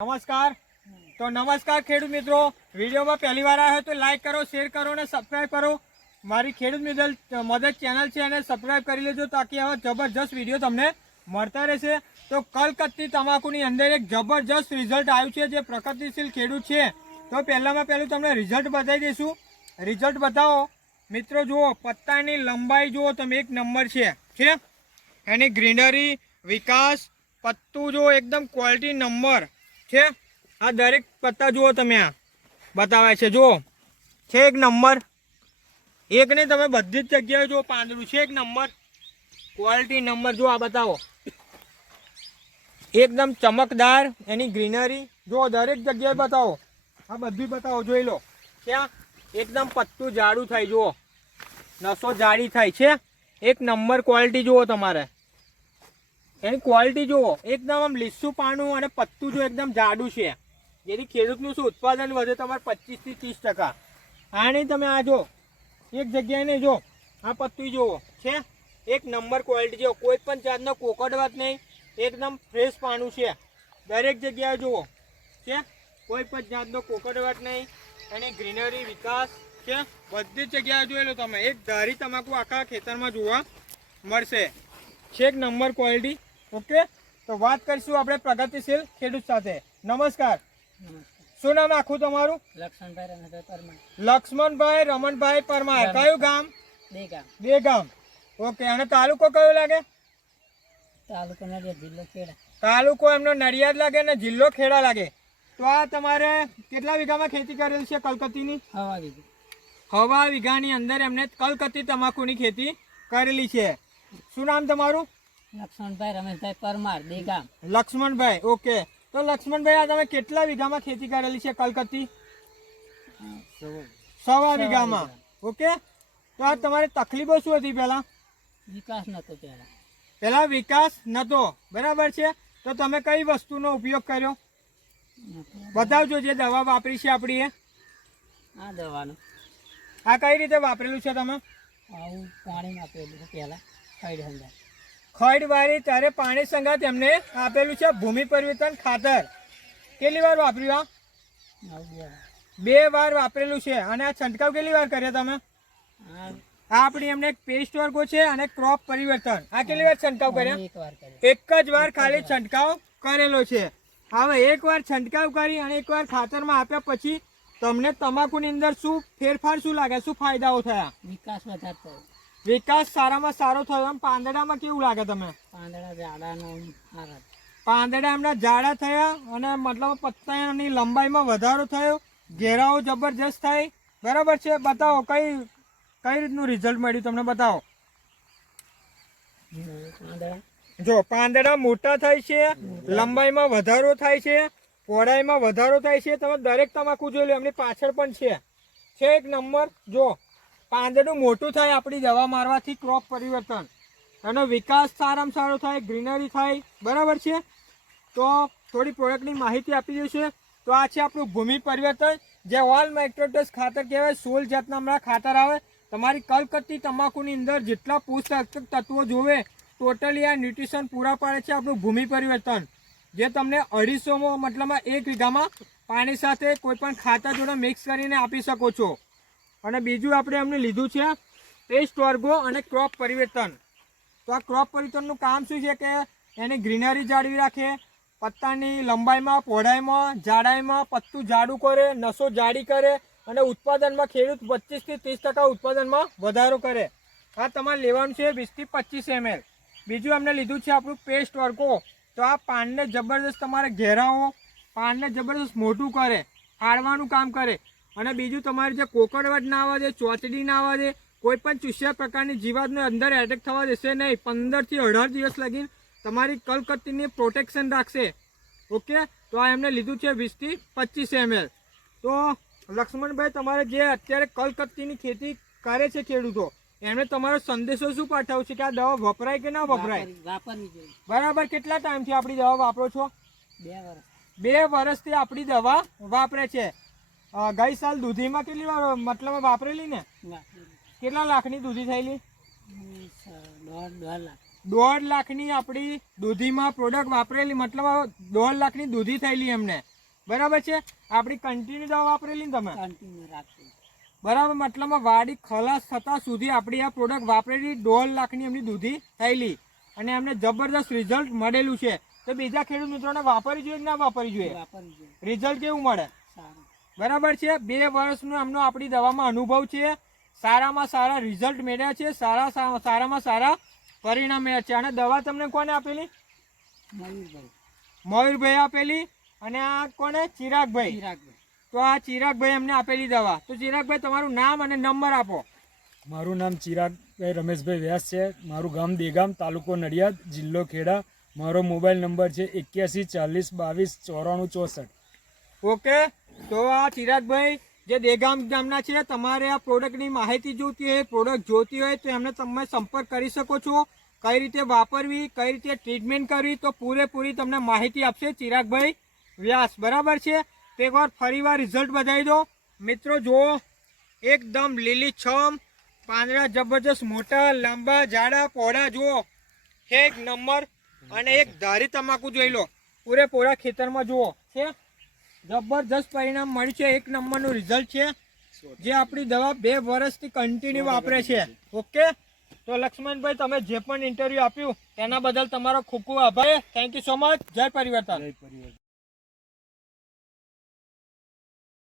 નમસ્કાર. તો નમસ્કાર ખેડૂત મિત્રો. વિડીયોમાં પહેલી વાર આવ્યો તો લાઈક કરો શેર કરો અને સબસ્ક્રાઈબ કરો. મારી ખેડૂત મિત્ર મદદ ચેનલ છે અને સબસ્ક્રાઈબ કરી લેજો તાકી આવા જબરજસ્ત વીડિયો તમને મળતા રહેશે. તો કલકત્તી તમાકુની અંદર એક જબરજસ્ત રિઝલ્ટ આવ્યું છે, જે પ્રગતિશીલ ખેડૂત છે. તો પહેલામાં પહેલું તમને રિઝલ્ટ બતાવી દઈશું. રિઝલ્ટ બતાવો. મિત્રો, જુઓ, પત્તાની લંબાઈ જુઓ, તમે એક નંબર છે. છે? એની ગ્રીનરી વિકાસ, પત્તું જુઓ, એકદમ ક્વોલિટી નંબર છે? આ દરેક પત્તા જુઓ તમે આ. બતાવે છે, જુઓ. છે એક નંબર. એક નહીં તમે બધી જ જગ્યાએ જુઓ, પાંદડું છે એક નંબર. ક્વોલિટી નંબર જો આ બતાવો. એકદમ ચમકદાર એની ગ્રીનરી. જુઓ, દરેક જગ્યાએ બતાવો. આ બધી બતાવો, જોઈ લો. ત્યાં એકદમ પત્તું જાડું થાય, જુઓ. નસો જાડી થાય છે. એક નંબર ક્વોલિટી જુઓ તમારે. એની ક્વોલિટી જુઓ. એકદમ આમ લીસું પાનું અને પત્તું જો એકદમ જાડું છે. જેથી ખેડૂતનું શું ઉત્પાદન વધે તમારે પચીસથી ત્રીસ ટકા. આની તમે આ જો. એક જગ્યાએ જો. આ પત્તું જુઓ. છે? એક નંબર ક્વોલિટી જુઓ. કોઈ પણ જાતનો કોકડવાત નહીં. એકદમ ફ્રેશ પાનું છે. દરેક જગ્યાએ જુઓ. છે? કોઈ પણ જાતનો કોકડવાટ નહીં. અને ગ્રીનરી વિકાસ. છે? બધી જ જગ્યાએ જોઈ લો તમે. એક ધારી તમાકુ આખા ખેતરમાં જોવા મળશે. છે એક નંબર ક્વોલિટી ઓકે? તો વાત કરીશું આપણે પ્રગતિશીલ ખેડૂત સાથે. નમસ્કાર. શું નામ આખું તમારું? પરમાર. લક્ષ્મણભાઈ રમણભાઈ પરમાર. કયું ગામ? બે ગામ. ઓકે અને તાલુકો કયો લાગે? તાલુકો નડિયાદ જિલ્લો ખેડા. તાલુકો એમનો નડિયાદ લાગે ને જિલ્લો ખેડા લાગે. તો આ તમારે કેટલા વીઘામાં ખેતી કરેલ છે કલકત્તીની? હવા હવા વીઘાની અંદર એમને કલકત્તી તમાકુની ખેતી કરેલી છે. શું નામ તમારું? લક્ષણભાઈ રમેશભાઈ પરમાર દેગામ લક્ષ્મણભાઈ ઓકે. તો લક્ષ્મણભાઈ આ તમે કેટલા વીઘામાં ખેતી કરેલી છે કલકત્તી? સવા વીઘામાં. ઓકે? તો આ તમારી તકલીફો શું હતી પહેલા? વિકાસ નતો પહેલા. પહેલા વિકાસ નતો. બરાબર છે? તો તમે કઈ વસ્તુનો ઉપયોગ કર્યો? બતાવજો જે દવા વાપરી છે આપણી એ. આ દવાનું. આ કઈ રીતે વાપરેલું છે તમે? આવું પાણીમાં વાપરેલું પહેલા ખૈડ હંગાર ખડવાળી ત્યારે પાણી સંગાત એમને આપેલું છે ભૂમિ પરિવર્તન ખાતર. કેટલી વાર વાપર્યું આ? બે વાર. વાપરેલું છે. અને આ છંટકાવ કેટલી વાર કર્યા તમે? આ આપણી એમને એક પેસ્ટ વર્ગો છે અને ક્રોપ પરિવર્તન. આ કેટલી વાર છંટકાવ કર્યા? એક જ વાર ખાલી છંટકાવ કરેલો છે. હવે એક વાર છંટકાવ કરી અને એક વાર ખાતરમાં આપ્યા પછી તમને તમાકુની અંદર શું ફેરફાર શું લાગે? શું ફાયદાઓ થયા? વિકાસ વધારે થયો વિકાસ સારામાં સારો થયો એમ પાંદડામાં કેવું લાગે તમે પાંદડા જાડા પાંદડા એમના જાડા થયા અને મતલબ પત્તાની લંબાઈમાં વધારો થયો ઘેરાઓ જબરજસ્ત થાય બરાબર છે? બતાવો કઈ કઈ રીતનું રિઝલ્ટ મળ્યું તમને બતાવો? જો પાંદડા મોટા થાય છે લંબાઈમાં વધારો થાય છે પહોળાઈમાં વધારો થાય છે. તમે દરેક તમાકુ જોઈ લો એમની પાછળ પણ છે. છે એક નંબર. જો પાંદડું મોટું થાય, આપણી દવા મારવાથી ક્રોપ પરિવર્તન. એનો વિકાસ સારામાં સારો થાય ગ્રીનરી થાય, બરાબર છે? તો થોડી પ્રોડક્ટની માહિતી આપી દઈશું. તો આ છે આપણું ભૂમિ પરિવર્તન, જે ઓલ માઇક્રોટસ ખાતર કહેવાય, સોલ જાતના હમણાં ખાતર આવે. તમારી કલકત્તી તમાકુની અંદર જેટલા પોષક તત્વો જોવે ટોટલી આ ન્યુટ્રિશન પૂરા પાડે છે આપણું ભૂમિ પરિવર્તન. જે તમને અઢીસોમાં મતલબમાં એક વીઘામાં પાણી સાથે કોઈપણ ખાતર જોડે મિક્સ કરીને આપી શકો છો. અને બીજું આપણે એમને લીધું છે પેસ્ટ વર્ગો અને ક્રોપ પરિવર્તન. તો આ ક્રોપ પરિવર્તનનું કામ શું છે કે એની ગ્રીનરી જાળવી રાખે, પત્તાની લંબાઈમાં, પહોળાઈમાં, જાડાઈમાં, પત્તું જાડું કરે, નસો જાડી કરે અને ઉત્પાદનમાં ખેડૂત પચીસથી ત્રીસ ટકા ઉત્પાદનમાં વધારો કરે. આ તમારે લેવાનું છે વીસથી પચીસ એમએલ. બીજું અમને લીધું છે આપણું પેસ્ટ વર્કો તો આ પાનને જબરદસ્ત તમારે ઘેરાવો, પાનને જબરદસ્ત મોટું કરે ફાડવાનું કામ કરે. અને બીજું તમારે જે કોકરવટ ના આવવા દે ચોચડી ના આવવા દે કોઈ પણ ચૂસ્યા પ્રકારની જીવાતને અંદર એટેક થવા દેશે નહીં. પંદરથી અઢાર દિવસ લગી તમારી કલકત્તીની પ્રોટેક્શન રાખશે. ઓકે? તો આ એમને લીધું છે વીસથી પચીસ એમએલ તો લક્ષ્મણભાઈ તમારે જે અત્યારે કલકત્તીની ખેતી કરે છે ખેડૂતો એમને તમારો સંદેશો શું પાઠવશે છે? કે આ દવા વપરાય કે ના વપરાય? વાપરવી વાપરવી જોઈએ. બરાબર? કેટલા ટાઈમથી આપણી દવા વાપરો છો? બે વર્ષ બે વર્ષથી આપણી દવા વાપરે છે. ગઈ સાલ દૂધીમાં કેટલી વાર મતલબ વાપરેલી ને. કેટલા લાખની દૂધી થયેલી? દોઢ લાખ. લાખની આપણી દૂધીમાં પ્રોડક્ટ વાપરેલી મતલબ દોઢ લાખની દૂધી થયેલી એમને. બરાબર છે? આપણી કન્ટિન્યુ દવા વાપરેલી ને તમે? બરાબર મતલબમાં વાડી ખલાસ થતા સુધી આપણી આ પ્રોડક્ટ વાપરેલી દોઢ લાખની એમની દૂધી થયેલી. અને એમને જબરદસ્ત રિઝલ્ટ મળેલું છે. તો બીજા ખેડૂત મિત્રોને વાપરવી જોઈએ કે ના વાપરવી જોઈએ? રિઝલ્ટ કેવું મળે? બરાબર છે. બે વર્ષનો એમનો આપણી દવામાં અનુભવ છે. સારામાં સારા રિઝલ્ટ મેળ્યા છે. સારા સા- સારામાં સારા પરિણામ મળ્યા છે. અને દવા તમને કોને આપેલી? મયુરભાઈ. મયુરભાઈ આપેલી. અને આ કોને? ચિરાગભાઈ. ચિરાગભાઈ. તો આ ચિરાગભાઈ એમને આપેલી દવા. તો ચિરાગભાઈ તમારું નામ અને નંબર આપો. મારું નામ ચિરાગભાઈ રમેશભાઈ વ્યાસ છે. મારું ગામ દેગામ તાલુકો નડિયાદ જિલ્લો ખેડા. મારો મોબાઈલ નંબર છે એક્યાસી ચાલીસ બાવીસ ચોરાણું ચોસઠ. ઓકે. તો આ ચિરાગભાઈ, જે દેગામ ગામના છે, તમારે આ પ્રોડક્ટની માહિતી જોતી હોય, પ્રોડક્ટ જોતી હોય, તો એમને તમે સંપર્ક કરી શકો છો. કઈ રીતે વાપરવી, કઈ રીતે ટ્રીટમેન્ટ કરવી, તો પૂરેપૂરી તમને માહિતી આપશે ચિરાગભાઈ વ્યાસ. બરાબર છે? તો એકવાર ફરીવાર રિઝલ્ટ બતાવી દો. મિત્રો, જુઓ, એકદમ લીલીછમ પાંદડા જબરજસ્ત મોટા, લાંબા, જાડા પોડા જુઓ. એક નંબર અને એક ધારી તમાકુ જોઈ લો. પૂરેપૂરા ખેતરમાં જુઓ. છે? જબરજસ્ત પરિણામ મળ્યું છે. એક નંબરનું રિઝલ્ટ છે જે આપણી દવા બે વર્ષથી કન્ટિન્યુ વાપરે છે. ઓકે? તો લક્ષ્મણભાઈ તમે જે પણ ઇન્ટરવ્યુ આપ્યું તેના બદલ તમારો ખૂબ ખૂબ આભાર. થેન્ક યુ સો મચ જય પરિવર્તન. જય પરિવર્તન.